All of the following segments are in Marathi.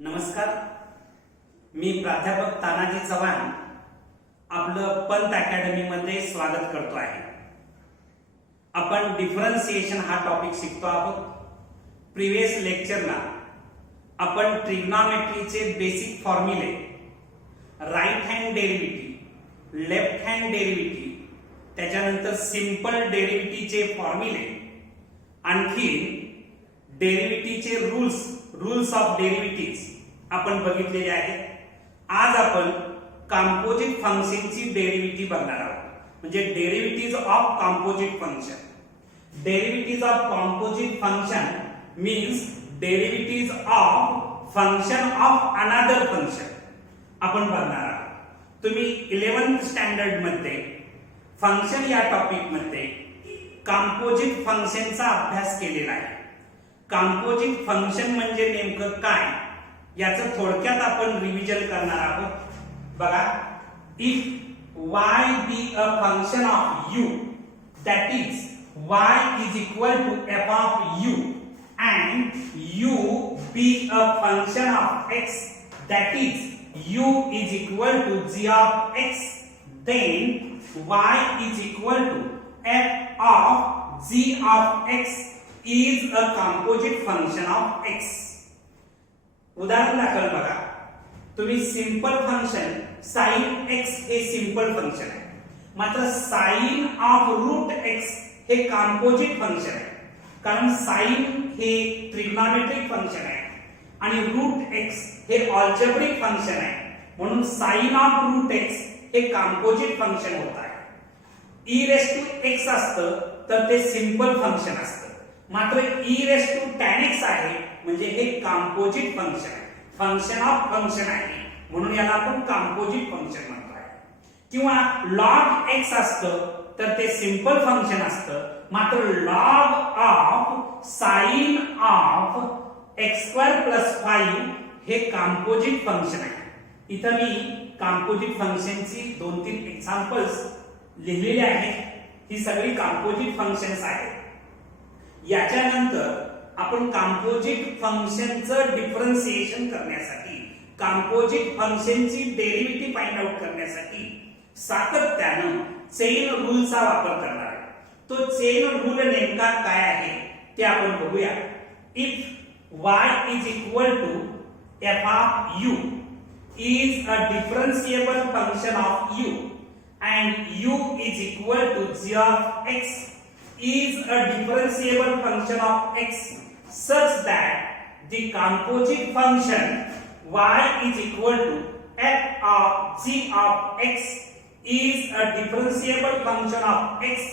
नमस्कार, मी प्राध्यापक तानाजी चव्हाण आपलं पंत अकॅडमीमध्ये स्वागत करतो आहे. आपण डिफरन्सिएशन हा टॉपिक शिकतो आहोत. प्रिव्हियस लेक्चरला आपण ट्रिग्नॉमेट्रीचे बेसिक फॉर्म्युले, right hand derivative, left hand derivative, त्याच्यानंतर सिंपल डेरिव्हेटिव्हचे फॉर्म्युले, आणखी डेरिव्हेटिव्हचे रूल्स ऑफ डेरिव्हेटिव्ह आपण बघितलेले आहेत. आज आपण कंपोजिट फंक्शनची डेरिव्हेटिव्ह बघणार आहोत. म्हणजे derivative of composite function. Derivative of composite function means derivative of function of another function आपण बघणार आहोत. तुम्ही 11th स्टँडर्ड मध्ये फंक्शन या टॉपिक मध्ये कंपोजिट फंक्शनचा अभ्यास केलेला आहे. कंपोजिट फंक्शन म्हणजे नेमकं काय याचं थोडक्यात आपण रिव्हिजन करणार आहोत. बघा, if y be a function of u, that is y is equal to f of u, and u be a function of x, that is u is equal to g of x, then y is equal to f of g of x is a composite function of x. उदाहरण दाखल बघा, तुम्ही सिंपल फंक्शन sin x हे सिंपल फंक्शन आहे, मात्र sin ऑफ रूट x हे कंपोजिट फंक्शन आहे. कारण sin हे ट्रिग्नॉमेट्रिक फंक्शन आहे आणि रूट x हे अल्जेब्रिक फंक्शन आहे, म्हणून sin ऑफ रूट x हे कंपोजिट फंक्शन होत आहे. e रेस टू x असतं तर ते सिंपल फंक्शन असतं, मात्र e raise to tan x आहे म्हणजे हे कंपोजिट फंक्शन आहे, फंक्शन ऑफ फंक्शन आहे, म्हणून याला आपण कंपोजिट फंक्शन म्हणतो आहे. किंवा log x असतं तर ते सिंपल फंक्शन असतं, मात्र log of sin of x² + 5 हे कंपोजिट फंक्शन आहे. इथं मी कंपोजिट फंक्शनची 2-3 एक्झाम्पल्स लिहिलेले आहेत. ही सगळी कंपोजिट फंक्शन्स आहेत. याच्यानंतर आपण कंपोजिट फंक्शनचं डिफरन्सिएशन करण्यासाठी, कंपोजिट फंक्शनची डेरिव्हेटिव्ह फाइंड आउट करण्यासाठी सातत्यानं चेन रूलचा वापर करणार आहे. तो चेन रूल नेमका काय आहे ते आपण बघूया. If y is equal to f of u is a differentiable function of u and u is equal to g of x is a differentiable function of x such that the composite function y is equal to f of g of x is a differentiable function of x,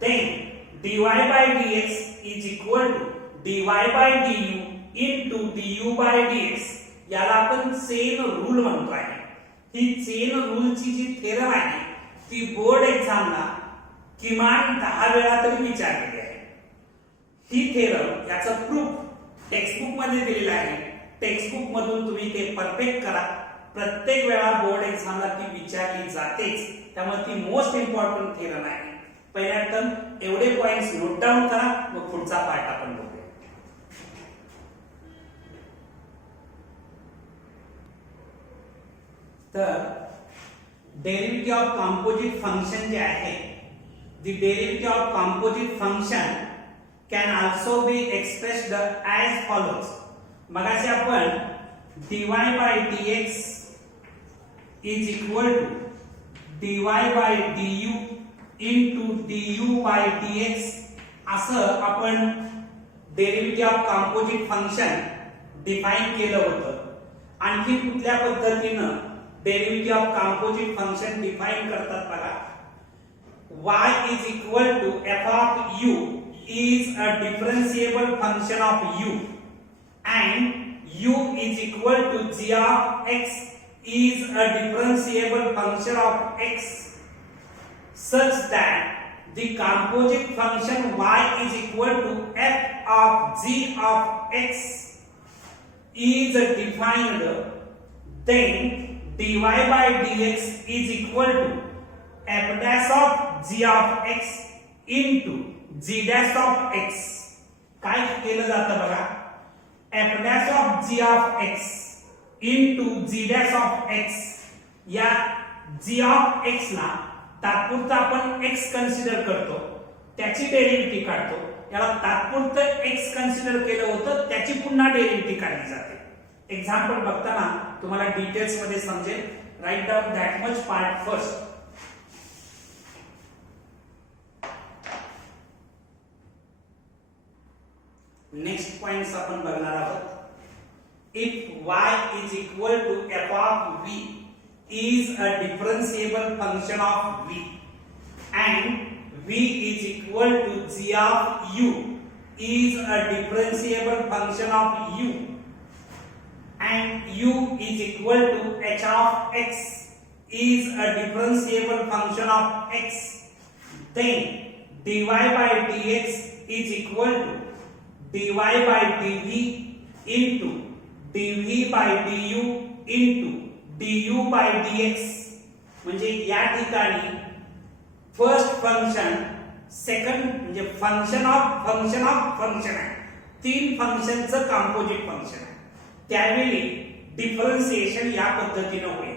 then dy by dx is equal to dy by du into du by dx. याला आपण चेन रूल म्हणतो आहे. ही चेन रूलची जी थेरम आहे ती बोर्ड एक्झामला किमान 10 वेळा तरी विचारलेली आहे. ही थेरम याचा प्रूफ टेक्स्टबुक मध्ये दिलेला आहे. टेक्स्टबुक मधून तुम्ही ते परफेक्ट करा. प्रत्येक वेळा बोर्ड एक्झामला ती विचारली जातेच, त्यामुळे ती मोस्ट इम्पॉर्टंट थेरम आहे. पहिल्या टर्म एवढे पॉइंट्स नोट डाऊन करा, मग पुढचा पार्ट आपण बघूया. तर डेरिव्हेटिव्ह ऑफ कंपोजिट फंक्शन जे आहे, the derivative of composite function can also be expressed as follows. मगाशी आपण dy by dx is equal to dy by du into du by dx असं आपण derivative of composite function define केलं होतं. आणखी कुठल्या पद्धतीनं derivative of composite function define करतात बघा. y is equal to f of u is a differentiable function of u and u is equal to g of x is a differentiable function of x such that the composite function y is equal to f of g of x is defined, then dy by dx is equal to f dash of g of x into g dash of x. काय केलं जातं बघा, f dash of g of x into G dash of X, या जी ऑफ एक्स ला तात्पुरता आपण एक्स कन्सिडर करतो, त्याची डेरिव्हेटिव्ह काढतो. याला तात्पुरतं एक्स कन्सिडर केलं होतं, त्याची पुन्हा डेरिव्हेटिव्ह काढली जाते. एक्झाम्पल बघताना तुम्हाला डिटेल्स मध्ये समजेल. Write down that much part first. Next points आपण बघणार आहोत. If y is equal to f of v is a differentiable function of v and v is equal to g of u is a differentiable function of u and u is equal to h of x is a differentiable function of x, then dy by dx is equal to dy by dv into dv by du into du by dx. म्हणजे या ठिकाणी फर्स्ट फंक्शन, सेकंड म्हणजे फंक्शन ऑफ फंक्शन आहे. तीन फंक्शनचं कंपोजिट फंक्शन आहे. त्यावेळी डिफरन्शिएशन या पद्धतीने होईल.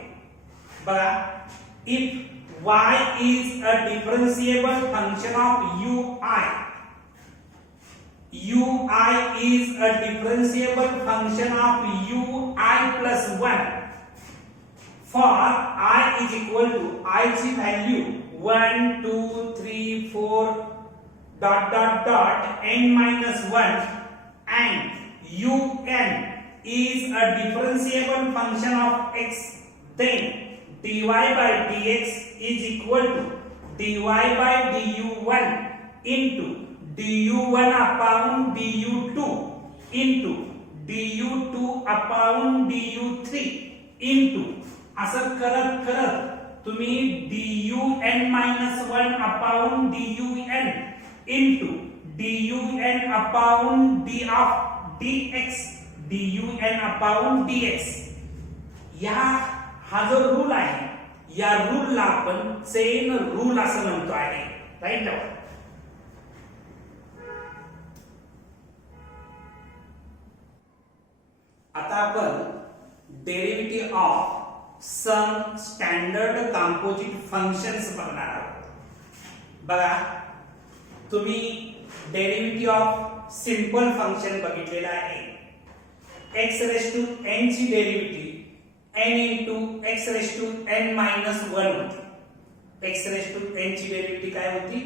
बघा, if y is a differentiable function of ui, ui is a differentiable function of ui plus 1 for I is equal to I ची value 1 2 3 4 dot dot dot n minus 1 and un is a differentiable function of x, then dy by dx is equal to dy by du1 into du1 upon du2 into du2 upon du3 into असं करत करत तुम्ही dun-1 upon dun into dun upon d of dx dun upon dx, या हा जो रूल आहे, या रूलला आपण चेन रूल असं म्हणतो आहे. राईट. आता आपण derivative of some standard composite functions बघणार आहोत. बघा, तुम्ही डेरिव्हेटिव्ह ऑफ सिंपल फंक्शन बघितलेला आहे. x रेस टू n ची derivative n into x raise to n minus 1 होती. x रेस टू n ची डेरिव्हेटिव्ह काय होती?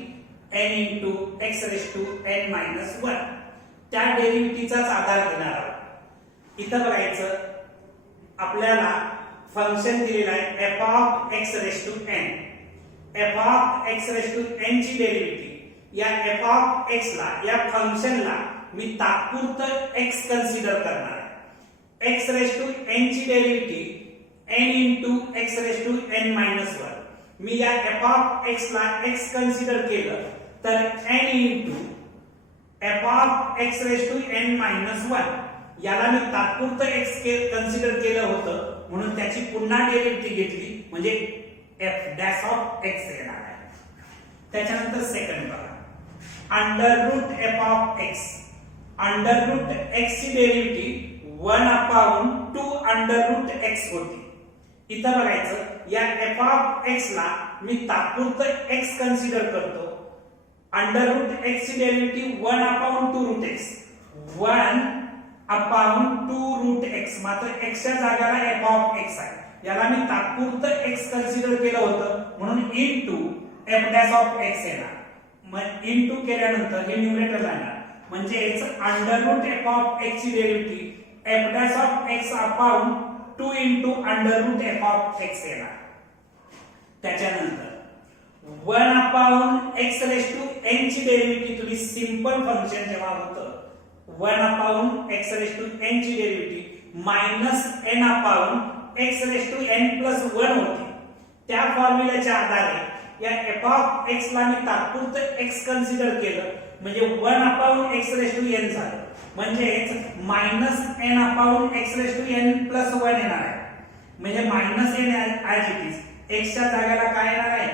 n into x raise to n minus 1. त्या डेरिव्हेटिव्हचाच आधार घेणार आहोत. इथं बघायचं, आपल्याला फंक्शन दिलेलं आहे f of x raise to n. f of x raise to n ची डेरिव्हेटिव्ह, या f of x ला, या फंक्शनला मी तात्पुरतं x कन्सिडर करणार आहे. x रेस टू n ची derivative n into x raise to n minus 1. मी या f of x ला x कन्सिडर केलं तर n into f of x raise to n minus 1, याला मी तात्पुरतं x कन्सिडर केलं होतं म्हणून त्याची पुन्हा डेरिव्हेटिव्ह घेतली, म्हणजे f डॅश ऑफ x येणार आहे. त्याच्यानंतर सेकंड बघा, under root f of x. Under root x ची derivative 1 upon 2 under root x होती. इथं बघायचं, या f ऑफ x ला मी तात्पुरतं x कन्सिडर करतो. अंडर रूट x ची derivative 1 upon 2 root x, 1 upon 2 root x. मात्र x च्या जागेला f ऑफ x आहे, याला मी तात्पुरतं x कन्सिडर केलं होतं म्हणून into f dash of x येणार. मग इनटू केल्यानंतर हे न्यूमरेटरला येणार, म्हणजेच under root f of x ची derivative f dash of x upon 2 into under root f of x येणार. त्याच्यानंतर 1 upon x raise to n ची डेरिव्हेटिव्ह, तुम्ही सिंपल फंक्शन जेव्हा होतं 1 upon x raise to n ची derivative minus n upon x raise to n plus 1 होती. त्या फॉर्म्युल्याच्या आधारे या f ऑफ x ला मी तात्पुरतं x कन्सिडर केलं, म्हणजे 1 upon x raise to n झालं, म्हणजेच minus n upon x raise to n plus 1 येणार आहे. म्हणजे minus n as it is, x च्या जागेला काय येणार आहे?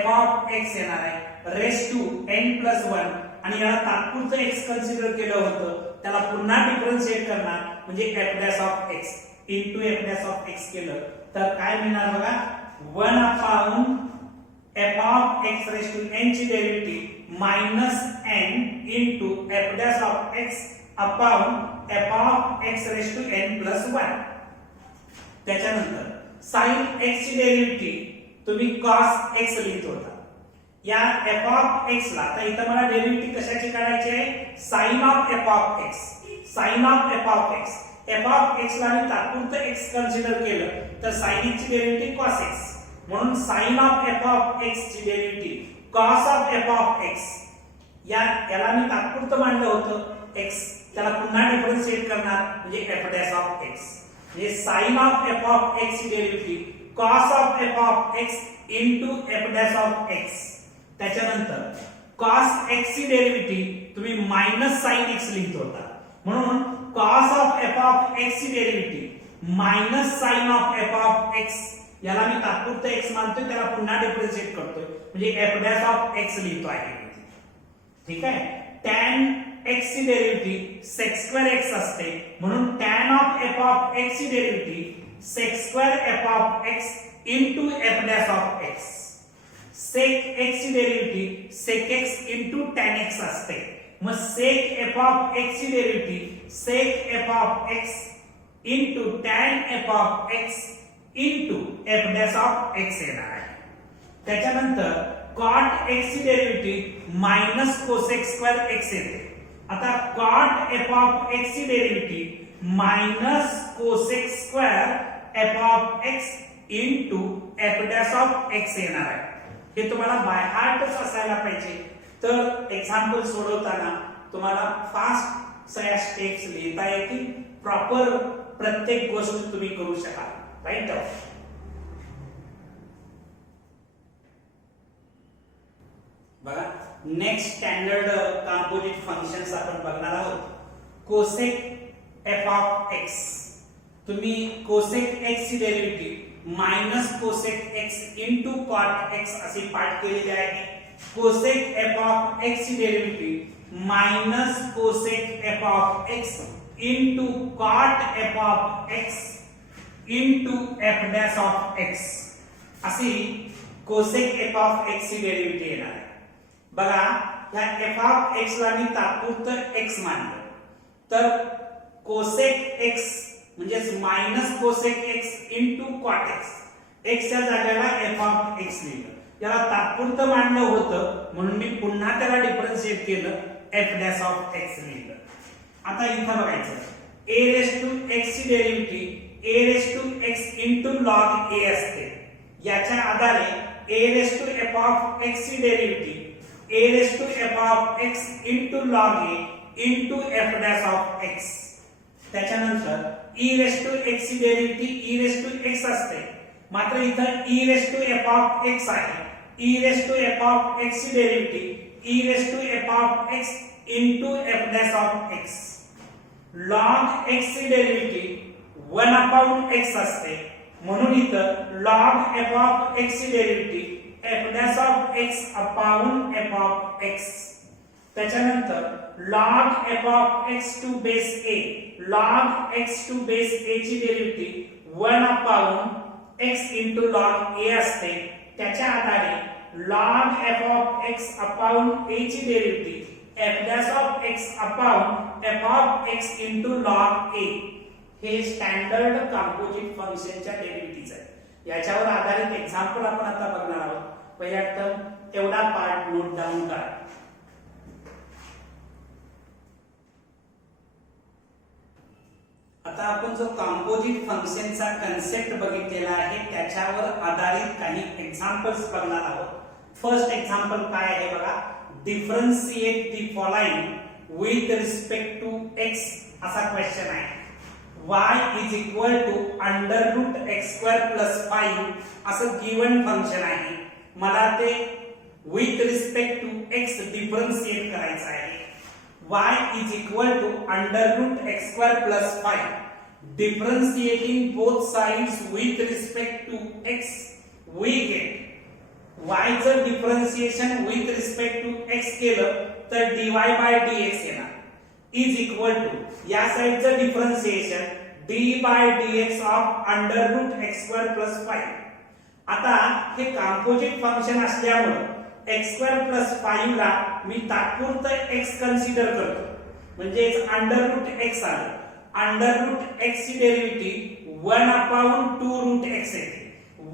f ऑफ x येणार आहे रेस टू n प्लस 1, आणि याला तात्पुरतं x कन्सिडर केलं होतं, त्याला पुन्हा डिफरन्शिएट करणार म्हणजे f dash of x. Into F dash of x केलं तर काय मिळणार बघा 1 upon f of x raise to N ची derivative minus n into F dash of x upon f of x raise to n plus 1. त्याच्यानंतर साइन एक्स ची डेरिव्हेटिव्ह तुम्ही कॉस एक्स लिहित होता. या एफ ऑफ एक्स ला तर इथं मला डेरिव्हेटिव्ह कशाची काढायची आहे sine of f of x. Sine of f of x f of x ला मी तात्पुरतं एक्स कन्सिडर केलं तर साइन एक्स ची डेरिव्हेटिव्ह कॉस एक्स म्हणून sine of f of x ची derivative cos of f of x. याला मी तात्पुरतं मांडलं होतं एक्स त्याला पुन्हा डिफरन्शिएट करणार म्हणजे एफ डॅश ऑफ एक्स म्हणजे sine of f of x ची derivative cos of f of x into f dash of x. त्याच्यानंतर cos x ची डेरिव्हेटिव्ह तुम्ही मायनस sin x लिहित होता म्हणून cos of f of x ची derivative minus sin of f of x याला मी तात्पुरतं x मानतोय त्याला पुन्हा डिफरन्शिएट करतोय म्हणजे f डॅश ऑफ x लिहितो आहे. ठीक आहे. tan x ची डेरिव्हेटिव्ह sec स्क्वेअर x असते म्हणून tan of f of x ची derivative sec square f of x into f dash of x. sec x ची derivative sec x into tan x असते मग sec f of x ची derivative sec f of x into tan f of x into f dash of x येणार आहे. त्याच्यानंतर cot x ची derivative minus cosec square x येते. आता cot f of x ची derivative minus cosec square f of x into f dash of x येणार आहे. हे तुम्हाला बाय हार्टच असायला पाहिजे तर एक्झाम्पल सोडवताना तुम्हाला फास्ट सगळ्या स्टेप्स लिहिता येतील प्रॉपर प्रत्येक गोष्ट तुम्ही करू शकाल. राईट. बघा नेक्स्ट स्टँडर्ड कंपोजिट फंक्शन्स आपण बघणार आहोत. कोसेक एफ ऑफ एक्स तुम्ही कोसेक एक्स ची derivative minus cosec X into cot X असे पाठ केलेले आहे. कोसेक एफ ऑफ एक्स ची derivative minus cosec F of x into cot F of x into F dash of X अशी कोसेक एफ ऑफ एक्स ची डेरिव्हेटिव्ह येणार आहे. बघा या एफ ऑफ एक्स ला मी तात्पुरतं एक्स मानलं तर कोसेक एक्स म्हणजे minus cosec X into cot X एक्सच्या जागेला एफ ऑफ एक्स लिहिलं. याला तात्पुरतं मांडलं होतं म्हणून मी पुन्हा त्याला डिफरन्शिएट केलं एफ डॅश ऑफ एक्स लिहिलं. आता इथं बघायचं ए रेस टू एक्स ची derivative a raise to x into log a असते. याच्या आधारे a raise to f of x ची derivative a raise to f of x into log a into F dash of x. त्याच्यानंतर e रेस टू x ची derivative e raise to x असते मात्र इथं e raise to f of x आहे. e raise to f of x ची derivative e raise to f of x into f dash of x. log x ची डेरिव्हेटिव्ह 1 upon x असते म्हणून इथं log f of x ची derivative f dash of x upon f of x. त्याच्यानंतर log f of x to base a log x to base a ची derivative 1 upon x into log a असते. त्याच्या आधारे log f of x upon a ची derivative f dash of x upon f of x into log a हे स्टँडर्ड कंपोजिट फंक्शनच्या डेरिव्हेटिव्हज आहेत. याच्यावर आधारित एक्झाम्पल आपण आता बघणार आहोत. पहिला तर एवढा पार्ट नोट डाऊन करा. आता आपण जो कंपोजिट फंक्शनचा कन्सेप्ट बघितलेला आहे त्याच्यावर आधारित काही एक्झाम्पल्स बघणार आहोत. फर्स्ट एक्झाम्पल काय आहे बघा. Differentiate the following with respect to x असा क्वेश्चन आहे. y is equal to under root x square plus 5 असं गिवन फंक्शन आहे. मला ते with respect to x differentiate करायचं आहे. y is equal to under root x square plus 5. Differentiating both sides with respect to x, we get y चं differentiation with respect to x केलं तर dy by dx येणार is equal to या साइडचं differentiation D by dx of under root X square plus 5. आता हे कॉम्पोजिट फंक्शन असल्यामुळे एक्स स्क्वेअर प्लस 5 ला मी तात्पुरतं x कन्सिडर करतो, म्हणजे अंडर रूट x आलं. अंडर रूट x ची डेरिव्हेटिव्ह 1/2 रूट x येते.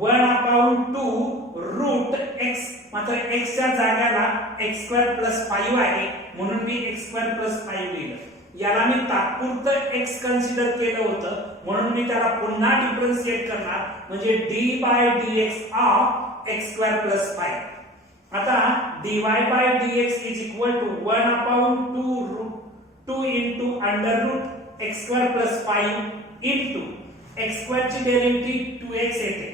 1/2 रूट x, मात्र x च्या जागेला x स्क्वेअर प्लस 5 आहे म्हणून मी x स्क्वेअर प्लस 5 लिहिलं. याला मी तात्पुरतं x कन्सिडर केलं होतं म्हणून मी त्याला पुन्हा डिफरन्शिएट करणार, म्हणजे d by dx of x square plus 5. आता dy by dx is equal to 1/2 root 2 into under root x square plus 5 into x square ची डेरिव्हेटिव्ह 2x येते,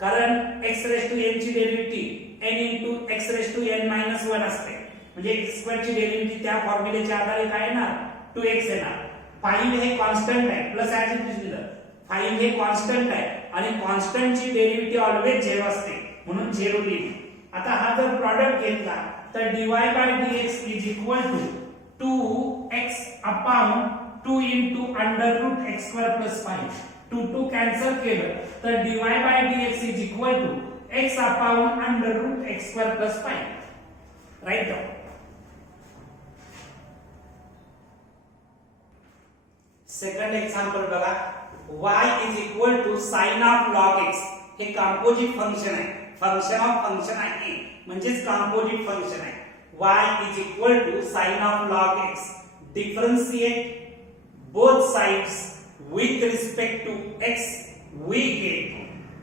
कारण x रेज टू n ची derivative n into x raise to n minus 1 असते, म्हणजे x स्क्वेअर ची डेरिव्हेटिव्ह त्या फॉर्म्युलेच्या आधारे काय येणार 2x येणार. 5 हे कॉन्स्टंट आहे, प्लस ऍज इट इज लिहिलं. 5 हे कॉन्स्टंट आहे आणि कॉन्स्टंट ची डेरिव्हेटिव्ह ऑलवेज 0 असते म्हणून 0 लिहिली. आता हा जर प्रॉडक्ट घेतला तर dy by dx is equal to 2x upon 2 into under root x square plus 5. 2 cancel केलं तर dy by dx is equal to x upon under root x square plus 5. Write down. Second example बघा. y is equal to sine of log x. हे कॉम्पोजिट फंक्शन आहे, फंक्शन ऑफ फंक्शन आहे म्हणजेच कॉम्पोजिट फंक्शन आहे. y is equal to sine of log x. Differentiate both sides with respect to x we get.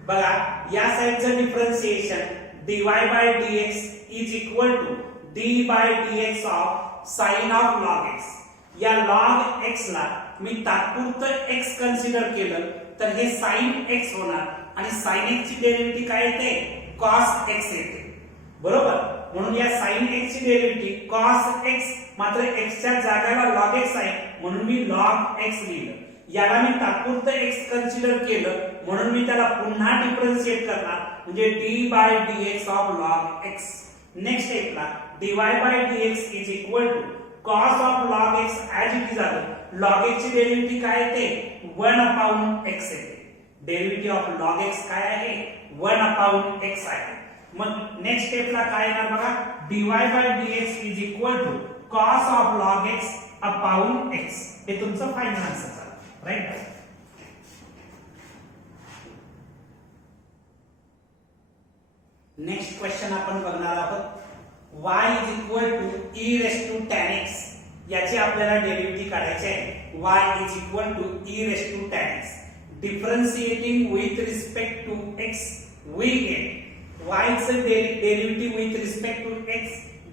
बघा या साइडचं differentiation dy by dx is equal to d by dx of sin of log x. या log x ला मी तात्पुरतं x कन्सिडर केलं तर हे sin x होणार आणि sin x ची डेरिव्हेटिव्ह काय येते cos x येते, बरोबर. म्हणून या sin x ची डेरिव्हेटिव्ह cos x, मात्र x च्या जागेला log x आहे म्हणून मी log x लिहिलं. याला मी तात्पुरतं x कन्सिडर केलं म्हणून मी त्याला पुन्हा डिफरन्शिएट करणार, म्हणजे d by dx of log x. Next स्टेपला dy by dx is equal to cos of log x as it is आलं. log x ची डेरिव्हेटिव्ह काय येते 1/x येते. डेरिव्हेटिव्ह ऑफ log x काय आहे 1/x आहे. मग नेक्स्ट स्टेपला काय येणार बघा, dy by dx is equal to cos of log x upon x. हे तुमचं फायनल आन्सर झालं. राइट. नेक्स्ट क्वेश्चन आपण बघणार आहोत. y is equal to e raise to tan x. याची आपल्याला डेरिव्हेटिव्ह काढायची आहे. y is equal to e raise to tan x. Differentiating with respect to x we get y चं derivative with respect to x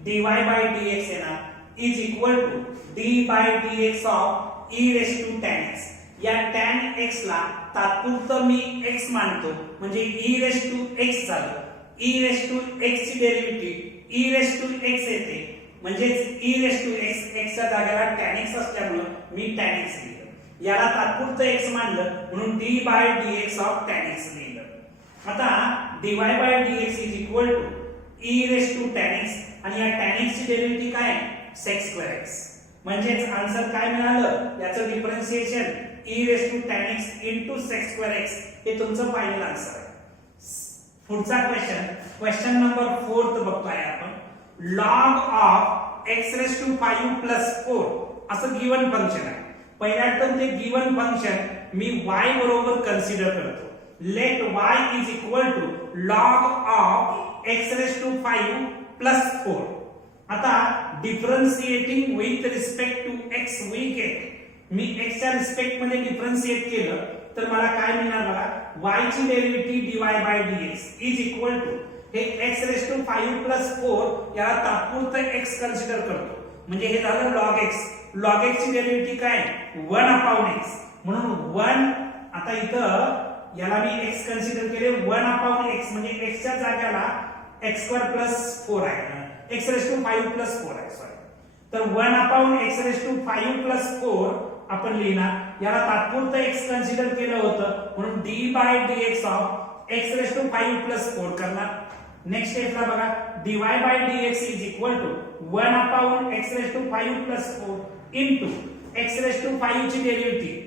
dy by dx येणार is equal to d by dx of e raise to tan x. या tan x ला तात्पुरतं मी x मानतो म्हणजे e रेस टू x झालं. e रेस टू x ची derivative e raise to x येते म्हणजे e raise to x, x च्या जागेला tan x असल्यामुळे मी tan x लिहिलं. याला तात्पुरतं x मानलं म्हणून d by dx of tan x लिहिलं. आता dy by dx is equal to e raise to tan x आणि या tan x ची डेरिव्हेटिव्ह काय sec स्क्वेअर x. म्हणजेच आन्सर काय मिळालं, याचं differentiation e raise to tan x into sec square x. हे तुमचं फायनल आन्सर आहे. पुढचा क्वेश्चन नंबर 4 बघतोय आपण. log of x raise to 5 plus 4 असं गिवन फंक्शन आहे. पहिल्या टर्म ते गिवन फंक्शन मी y बरोबर कन्सिडर करतो. Let y is equal to log of x raise to 5 plus 4. आता differentiating with respect to x we get. मी x च्या रिस्पेक्ट मध्ये डिफरन्शिएट केलं तर मला काय मिळणार बघा, y ची derivative dy by dx is equal to हे x रेस टू 5 प्लस 4 याला तात्पुरतं x कन्सिडर करतो म्हणजे हे झालं log x. log x ची डेरिव्हेटिव्ह काय 1/x म्हणून 1. आता इथं याला मी x कन्सिडर केले 1/x म्हणजे x च्या जागेला x स्क्वेअर प्लस 4 आहे, x रेस टू 5 प्लस 4 आहे, सॉरी. तर 1/x रेस टू 5 प्लस 4 आपण लिहिणार. याला तात्पुरतं x कन्सिडर केलं होतं म्हणून d by dx of x raise to 5 plus 4 करणार. नेक्स्ट स्टेपला बघा dy by dx is equal to 1/x raise to 5 plus 4 into x raise to 5 ची derivative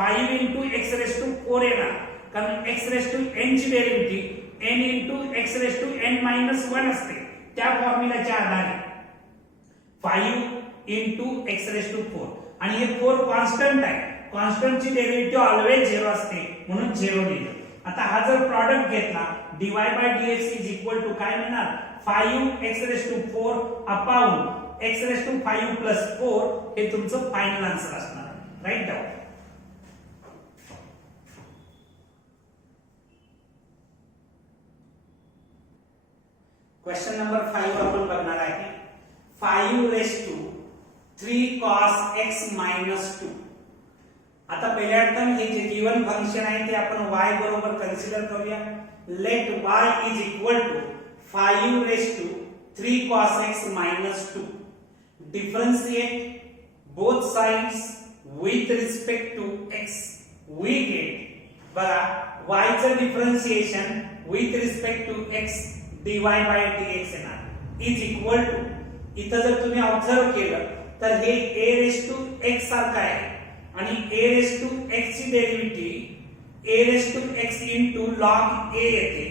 5 into X raise to 4 येणार, कारण एक्स रेस टू एन ची derivative N into X raise to N minus 1 असते. त्या फॉर्म्युलाच्या आधारे 5 इंटू एक्स रेस टू 4 आणि हे 4 कॉन्स्टंट आहे. कॉन्स्टंटची डेरिव्हेटिव्ह ऑलवेज 0 असते म्हणून 0 लिहिलं. आता हा जर प्रॉडक्ट घेतला dy by dx is equal to काय मिळणार 5x raise to 4 upon x raise to 5 plus 4 हे तुमचं फायनल आन्सर असणार. Write down. क्वेश्चन नंबर 5 आपण बघणार आहे 5 raise to 3 cos x minus 2. आता पहिल्या टर्म हे जे गिवन फंक्शन आहे ते आपण y बरोबर कन्सिडर करूया. Let y is equal to 5 raise to 3 cos x minus 2. Differentiate both sides with respect to x. We get बघा y चं differentiation with respect to x dy by dx येणार इज इक्वल टू, इथं जर तुम्ही ऑब्झर्व केलं तर हे a रेस टू x सारखं आहे आणि a रेस टू x ची derivative a raise to x into log a येते.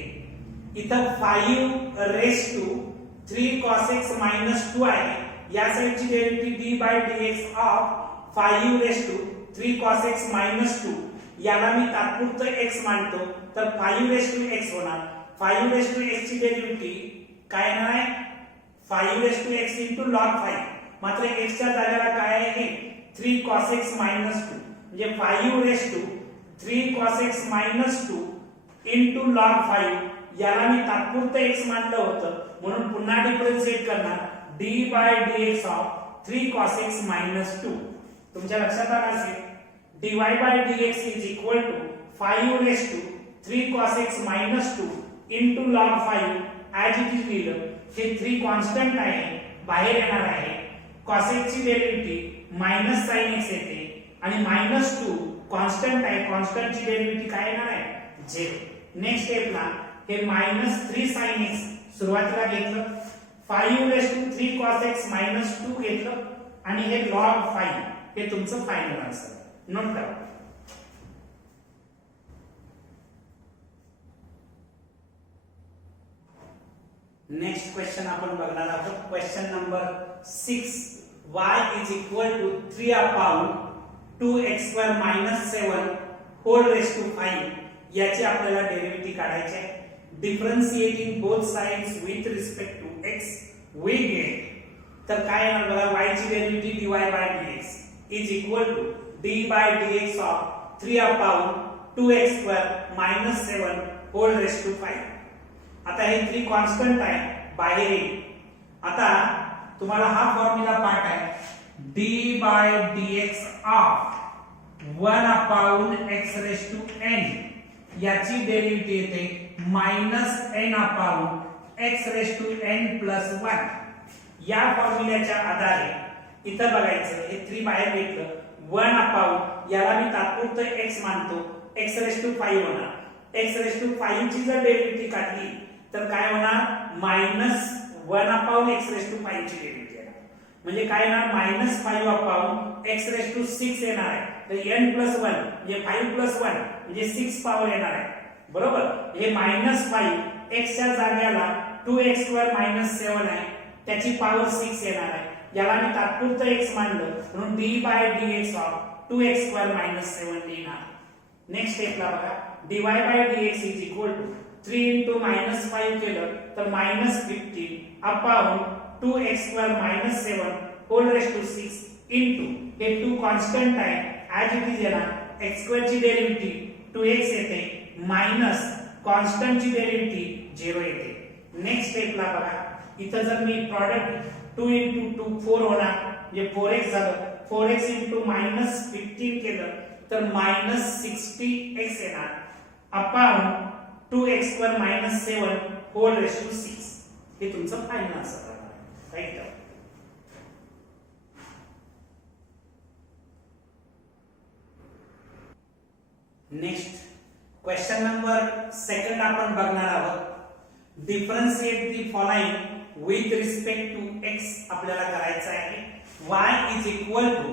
इथं 5 raise to 3 cos x minus 2 आहे. या साइडची derivative d by dx of 5 raise to 3 cos x minus 2 याला मी तात्पुरतं x मानतो तर 5 रेस टू x होणार. 5 रेस टू x ची डेरिव्हेटिव्ह काय येणार आहे 5 raise to x into log 5. मात्र x च्या जागेला काय आहे 3 cos x minus 2 म्हणजे 5 raise to 3 cos x minus 2 into log 5 याला मी तात्पुरतं x मानलं होतं म्हणून पुन्हा डिफरन्शिएट करणार d by dx of 3 cos x minus 2. तुमच्या लक्षात आलं असेल dy by dx is equal to 5 raise to 3 cos x minus 2 into log 5 as it is लिहिलं. हे 3 कॉन्स्टंट आहे बाहेर येणार आहे. cos x ची डेरिव्हेटिव्ह मायनस sin x येते आणि मायनस 2 कॉन्स्टंट आहे. कॉन्स्टंट ची डेरिव्हेटिव्ह काय येणार आहे 0. नेक्स्ट स्टेपला हे मायनस 3 sin x सुरुवातीला घेतलं 5 raise to 3 cos x minus 2 घेतलं आणि हे log 5 हे तुमचं फायनल आन्सर. नोट करा. नेक्स्ट क्वेश्चन आपण बघणार आहोत. Question number 6 y is equal to 3 upon 2x square minus 7 whole raised to 5 याची आपल्याला डेरिव्हेटिव्ह काढायची आहे. Differentiating both sides with respect to x we get तर काय येणार बघा y ची derivative dy by dx is equal to d by dx of 3 upon 2x square minus 7 whole raised to 5. आता हे 3 कॉन्स्टंट आहे बाहेर येईल. आता तुम्हाला हा फॉर्म्युला पाठ आहे d by dx of 1 upon x raised to n याची डेरिव्हेटिव्ह येते minus n upon x raised to n plus 1. या फॉर्म्युल्याच्या आधारे इथं बघायचं हे 3 बाहेर घेतलं 1 upon याला मी तात्पुरतं x मानतो x raised to 5 होणार. x raised to 5 ची जर डेरिव्हेटिव्ह काढली तर काय होणार minus 1 upon x raise to 5 ची डेरिव्हेटिव्ह येणार. म्हणजे काय येणार minus 5 upon x raise to 6 येणार आहे. तर n प्लस 1 म्हणजे 5 प्लस 1 म्हणजे 6 पॉवर येणार आहे. बरोबर. हे मायनस 5 x च्या जागेला 2x स्क्वेअर मायनस 7 आहे त्याची पॉवर 6 येणार आहे. याला मी तात्पुरतं x मानलं म्हणून d by dx of 2x square minus 7 लिहिणार. नेक्स्ट स्टेपला बघा dy by dx is equal to 3 into minus 5 केलं तर minus 15 upon 2x square minus 7 whole raised to 6 into हे 2 कॉन्स्टंट आहे as it is येणार x square ची डेरिव्हेटिव्ह 2x येते मायनस कॉन्स्टंट ची डेरिव्हेटिव्ह 0 येते. नेक्स्ट स्टेपला बघा इथं जर मी प्रॉडक्ट 2 into 2 4 होणार म्हणजे 4x झालं 4x into minus 15 केलं तर minus 60x येणार upon 2x square minus 7 whole raised to 6 हे तुमचं फायनल आन्सर आहे. राईट. नेक्स्ट क्वेश्चन नंबर 2 आपण बघणार आहोत. Differentiate the following with respect to x आपल्याला करायचं आहे. y is equal to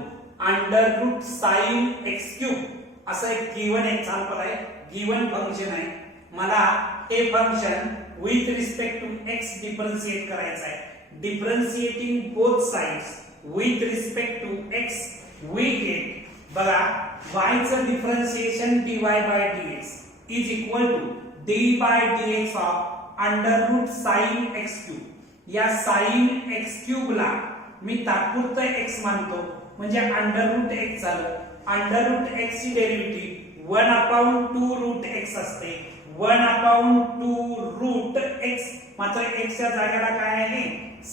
under root sin x cube असं एक गिवन एक्झाम्पल आहे, गिवन फंक्शन आहे. मला हे function with respect to x differentiate करायचं आहे. Differentiating both sides with respect to x we get बघा y चं differentiation dy by dx is equal to d by dx of under root sin x cube. या sin x क्यूब ला मी तात्पुरतं x मानतो म्हणजे अंडर रूट x झालं. अंडर रूट x ची डेरिव्हेटिव्ह 1/2 रूट x असते. 1/2 रूट x मात्र x च्या जागेला काय आहे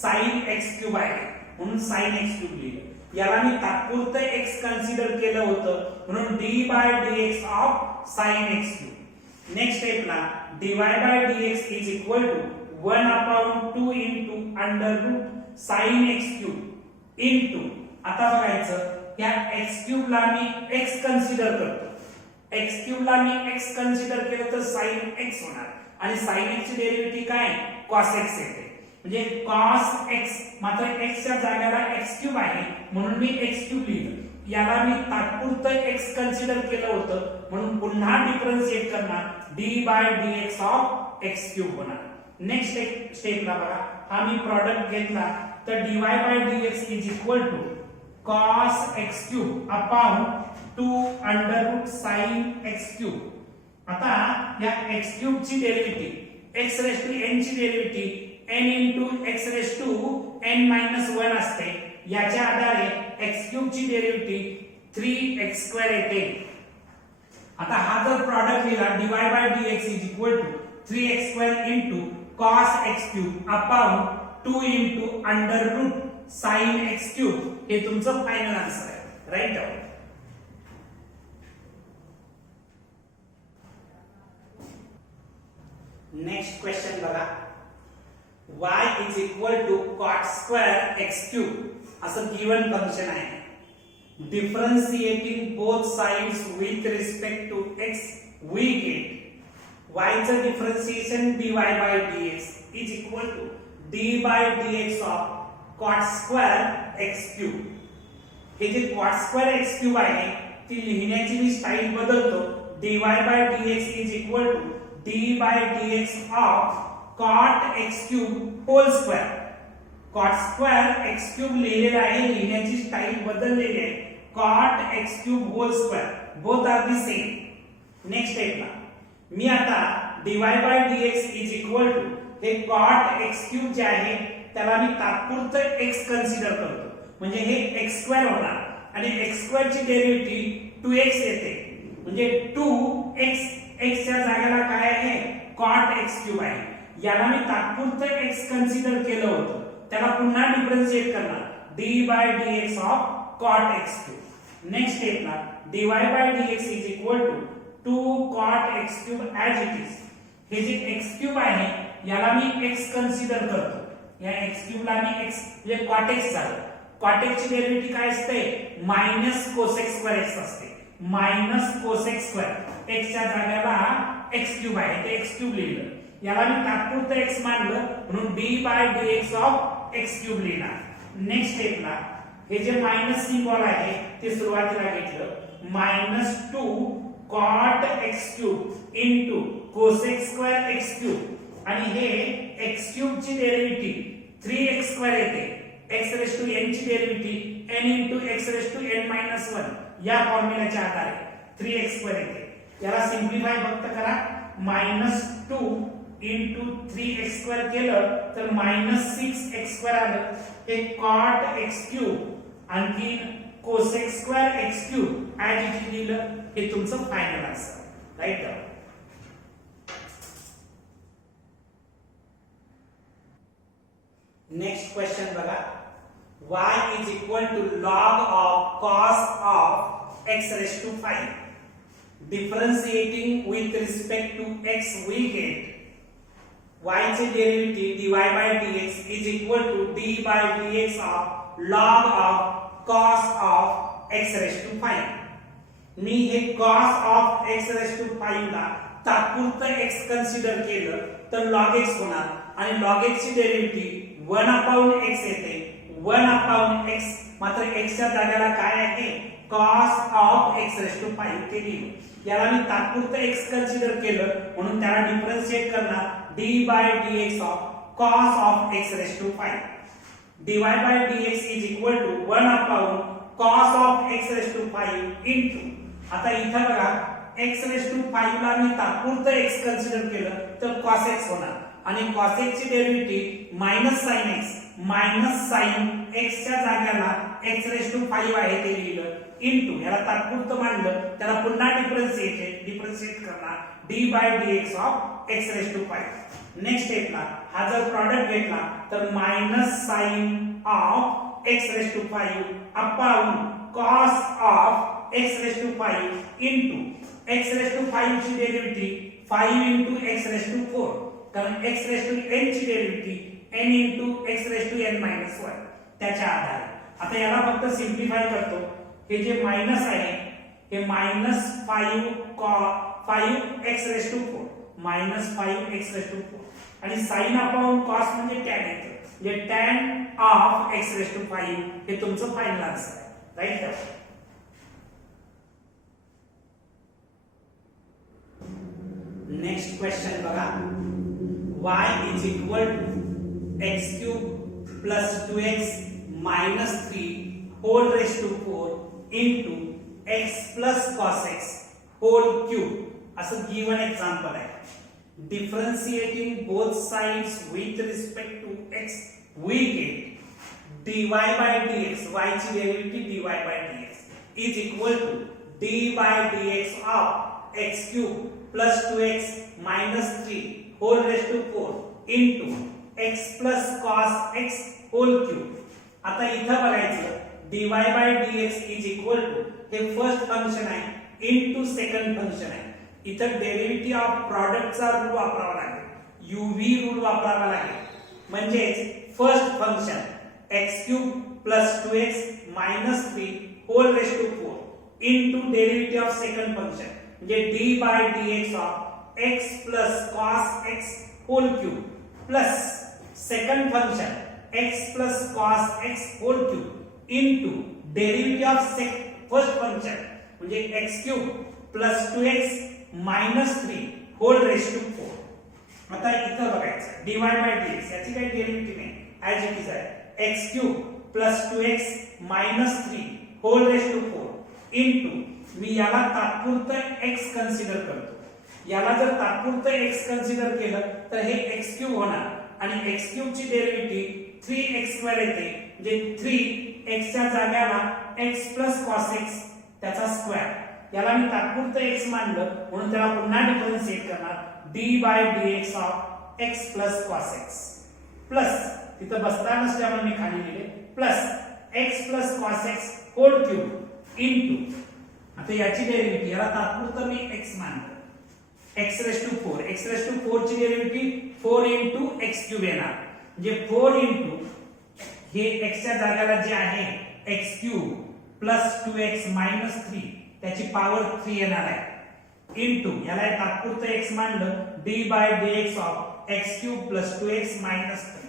sin x क्यूब आहे म्हणून sin x क्यूब लिहिलं. याला मी तात्पुरतं x कन्सिडर केलं होतं म्हणून d by dx of sin x cube. Next स्टेपला dy by dx is equal to 1/2 into under root sin x cube into आता बघायचं या x क्यूब ला मी x कन्सिडर करतो. x क्यूब ला मी x कन्सिडर केलं तर sin x होणार आणि sin x ची डेरिव्हेटिव्ह काय cos x येते म्हणजे cos x मात्र x च्या जागेला x क्यूब आहे म्हणून मी x क्यूब लिहिलं. याला मी तात्पुरतं x कन्सिडर केलं होतं म्हणून पुन्हा डिफरन्शिएट करणार d by dx of x cube होणार. नेक्स्ट स्टेपला बघा हा मी प्रॉडक्ट घेतला तर dy by dx is equal to cos x cube upon 2 under root sin x cube. आता या x क्यूब ची derivative x raise to n ची derivative n into x raise to n minus 1 असते. याच्या आधारे x क्यूब ची डेरिव्हेटिव्ह 3x स्क्वेअर येते. आता हा जर प्रॉडक्ट लिहिला dy by dx is equal to 3x square into cos x cube upon 2 into under root sin x cube हे तुमचं फायनल आन्सर आहे. Right down. नेक्स्ट क्वेश्चन बघा y is equal to cot square x cube असं गिवन फंक्शन आहे. Differentiating both sides with respect to x we get y चं differentiation dy by dx is equal to d by dx of cot square x cube. हे जे cot स्क्वेअर x क्यूब आहे ती लिहिण्याची मी स्टाईल बदलतो. dy by dx is equal to d by dx of cot x cube whole square. cot square x cube लिहिलेला आहे लिहिण्याची स्टाईल बदललेली आहे. cot x cube whole square both are the same. Next स्टेपला मी आता dy by dx is equal to हे cot x क्यूब जे आहे त्याला मी तात्पुरतं x कन्सिडर करतो म्हणजे हे x स्क्वेअर होणार आणि x स्क्वेअर ची डेरिव्हेटिव्ह 2x येते म्हणजे 2x x च्या जागेला काय आहे cot x क्यूब आहे. याला मी तात्पुरतं x कन्सिडर केलं होतं त्याला पुन्हा डिफरन्शिएट करणार d by dx of cot x cube. Next स्टेपला dy by dx is equal to 2 cot x cube as it is. हे जे x क्यूब आहे याला मी x कन्सिडर करतो. या x क्यूब ला मी x म्हणजे cot x झालं. cot x ची डेरिव्हेटिव्ह काय असते minus cos x square x असते. Minus cos x square x च्या जागेला x क्यूब आहे ते x क्यूब लिहिलं. याला मी तात्पुरतं x मानलं म्हणून d by dx of x cube लिहिणार. नेक्स्ट स्टेपला हे जे मायनस सिम्बॉल आहे ते सुरुवातीला घेतलं minus 2 cot x cube into cos x square x cube आणि हे x क्यूब ची डेरिव्हेटिव्ह 3x स्क्वेअर येते. x रेज टू n ची derivative n into x raise to n minus 1 या फॉर्म्युल्याच्या आधारे 3x स्क्वेअर येते. याला सिम्प्लिफाय फक्त करा मायनस 2 इनटू 3x स्क्वेअर केलं तर मायनस 6x स्क्वेअर आलं. हे cot x क्यूब आणखी cos x square x cube as it is लिहिलं हे तुमचं final answer. Right down. Next question बघा y is equal to log of cos of x raised to 5. Differentiating with respect to x we get y चे derivative dy by dx is equal to d by dx of log of cos of x raised to 5. मी हे cos of x raised to 5 ला तात्पुरतं x कन्सिडर केलं तर log x होणार आणि log x ची डेरिव्हेटिव्ह 1/x येते. 1 अपॉन x, मात्र x च्या जागेला काय आहे cos of x raised to 5 ते लिहिलं. याला मी तात्पुरतं x कन्सिडर केलं म्हणून त्याला डिफरन्शिएट करणार d by dx of cos of x raised to 5. dy by dx is equal to 1 upon cos of x raised to 5 into, आता इथं बघा x raised to 5 ला मी तात्पुरतं x कन्सिडर केलं तर cos x होणार आणि cos x ची डेरिव्हेटिव्ह मायनस साइन x च्या जागेला x raised to 5 आहे ते लिहिलं इनटू, याला तात्पुरतं मांडलं त्याला पुन्हा डिफरन्शिएट करणार d by dx of x raised to 5. Next स्टेपला हा जर प्रॉडक्ट घेतला तर minus sine of x raised to 5 upon cos of x raised to 5 इनटू x raised to 5 ची derivative 5 into x raised to 4, कारण x raised to n ची derivative n into x raised to n minus 1 त्याच्या आधारे. आता याला फक्त सिम्प्लिफाय करतो. हे जे मायनस आहे हे minus 5x raised to 4 minus 5x raised to 4 आणि साइन अपॉन कॉस म्हणजे टॅन येतं, म्हणजे tan of x raised to 5 हे तुमचं फायनल आन्सर आहे. राईट. नेक्स्ट क्वेश्चन बघा. y is equal to x cube plus 2x minus 3 whole raised to 4 into x plus cos x whole cube असं गिवन एक्झाम्पल आहे. Differentiating both sides with respect to x, we get dy by dx, y ची derivative dy by dx is equal to d by dx of x cube plus 2x minus 3 whole raised to 4 into x plus cos x whole cube. आता इथं बघायचं dy by dx is equal to, हे फर्स्ट फंक्शन आहे इनटू सेकंड फंक्शन आहे. इथं डेरिव्हेटिव्ह ऑफ प्रॉडक्टचा रूल वापरावा लागेल, uv रूल वापरावा लागेल. म्हणजे first function x cube plus 2x minus 3 whole raised to 4 into derivative of second function म्हणजे d by dx of x plus cos x whole cube plus second function x plus cos x whole cube into derivative of first function म्हणजे x cube plus 2x minus 3 whole raised to 4. आता इथं बघायचं dy by dx याची काही डेरिव्हेटिव्ह नाही, ऍज इट इज आहे x cube plus 2x minus 3 whole raised to 4 into, मी याला तात्पुरतं x कन्सिडर करतो. याला जर तात्पुरतं x कन्सिडर केलं तर हे x क्यूब होणार आणि x क्यूब ची डेरिव्हेटिव्ह 3x² येते, म्हणजे 3x च्या जागेला x plus cos x त्याचा स्क्वेअर. याला मी तात्पुरतं x मानलं म्हणून त्याला पुन्हा डिफरन्शिएट करणार d by dx of x plus cos x plus तिथं बसता नसल्यामुळे मी खाली लिहिले plus x plus cos x whole cube into, आता याची डेरिव्हेटिव्ह याला तात्पुरतं मी x मानतो x raised to 4, x raised to 4 ची डेरिव्हेटिव्ह 4 into x cube येणार, म्हणजे 4 into हे x च्या जागेला जे आहे x cube plus 2x minus 3 त्याची पॉवर 3 येणार आहे into, याला तात्पुरतं x मानलं d by dx of x cube plus 2x minus 3.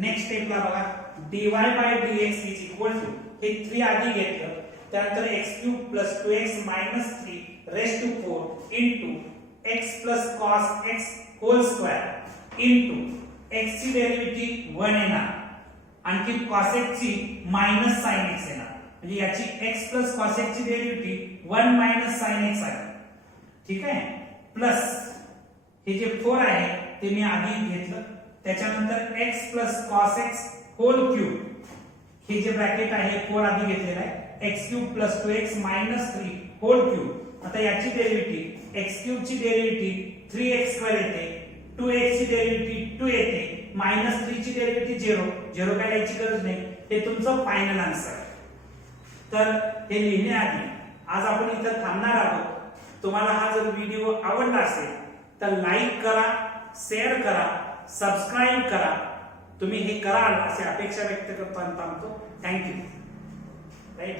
Next स्टेपला बघा dy by dx is equal to, हे 3 आधी घेतलं त्यानंतर x cube plus 2x minus 3 raised to 4 into x plus cos x whole square into x ची डेरिव्हेटिव्ह 1 येणार आणखी cos x ची minus sin x येणार, म्हणजे याची x plus cos x ची डेरिव्हेटिव्ह 1 minus sin x आहे. ठीक आहे. प्लस हे जे 4 आहे ते मी आधी घेतलं त्याच्यानंतर x plus cos x whole cube, हे जे ब्रॅकेट आहे 4 आधी घेतलेला आहे x cube plus 2x minus 3 whole cube. आता याची डेरिव्हेटिव्ह x cube ची डेरिव्हेटिव्ह 3x² येते, 2x ची डेरिव्हेटिव्ह 2 येते, minus 3 ची डेरिव्हेटिव्ह 0 काय याची गरज नाही. हे तुमचं फायनल आन्सर. तर हे लिहिण्याआधी आज आपण इथं थांबणार आहोत. तुम्हाला हा जर व्हिडिओ आवडला असेल तर लाईक करा, शेअर करा, सबस्क्राइब करा. तुम्ही हे कराल अशी अपेक्षा व्यक्त करतो आणि थांबतो. थँक्यू. राईट.